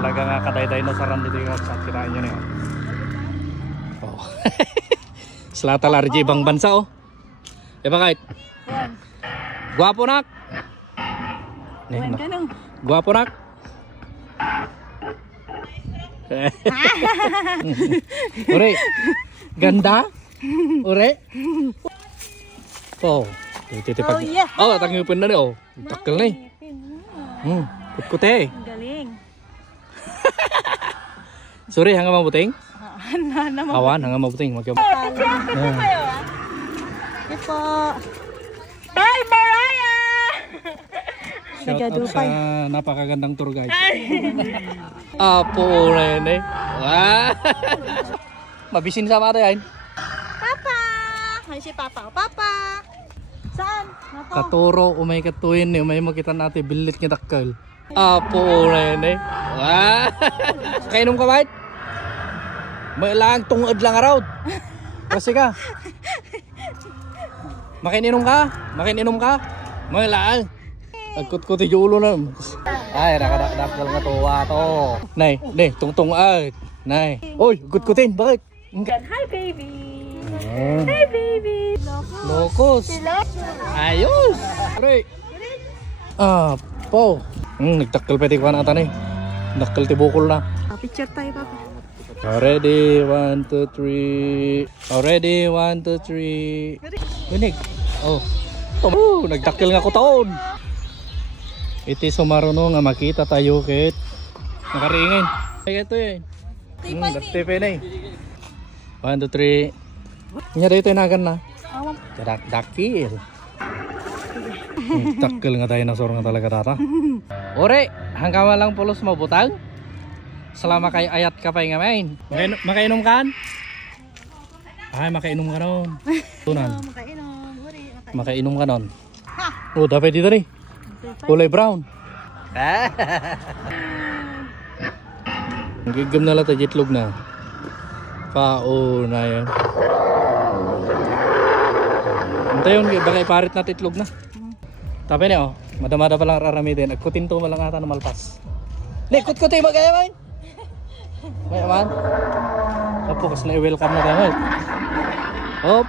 talaga nga kaday-dinosaran dito yung sa kirain nyo na yun. Oh. Slatal RJ ibang bansa oh. Eh bakit? Guwapo nak? Guwapo nak? Ure, ganda? Ure? Oh, titipag. Oh, tangipin na rin oh. Takil na eh. Kut-kute. Galing. Sorry, hanggang mabuting? Awan, hanggang mabuting. Ito po. Hi, Mariah! Shout out sa napakagandang tour guide. Apo rin eh. Mabisin sa mga yan. Papa! Ay si Papa. Papa! Saan? Nato? Katuro, umay katuin eh. Umay makita natin bilit nga dakkel. Apo rin eh. Kainom ka ba? May lang tungod lang araw. Kasi ka. Makininom ka? May lang. Agkut-kuti yung ulo na. Ay, nakadakdakal nga tuwa to. Nay, tungtung ay. Nay. Oy, agkut-kutin, bakit? Hi, baby! Hi, baby! Locos. Ayos. Pre. Po. Nagtakal pwede ko na ata na eh. Nakal tibukol na. Picture tayo, Papa. Already, 1, 2, 3. Already, 1, 2, 3. Unig. Oh. Nagtakil nga ko taon. Iti sumaruno nga makita tayo kit. Nakaringin. Ay, ito eh. Nagtipe na eh. 1, 2, 3. Nya dito inagan na. Dakil. Takil nga tayo na sor nga talaga tata. Ore, hanggang walang pulos mabutang. Selama kay ayat ka pa nga main. Makainom kan? Ay, makainom ka nun. Tunan. Makainom ka nun. Oh, dapat dito rin. Kulay brown. Nagigam na lang tayo jitlog na. Pao na yan. Ito yun, bagay parit na titlog na. Tapi niya oh, madamada pa lang raramitin. Agkutin to malang ata na malpas. Kut-kuti magaya man. May man. Apo, kasi na i-welcome na tayo. Hop.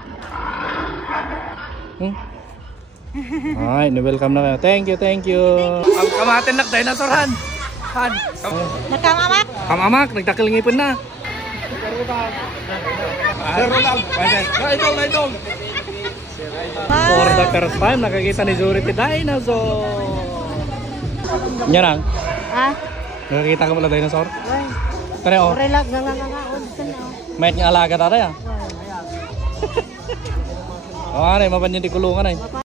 Ay, ni-welcome na kayo. Thank you. Ang kamatin nak dinosaur Han. Nakamamak? Kamamak, nagtakil ngipin na. Idol. For the first time, nakakita ni Zuri ti dinosaur. Yan lang. Nakakita ka pala dinosaur? Kaya oh. Relax nga. Mayat nga alaga tata ya. Oh, ano, mapan yung di kulungan ay.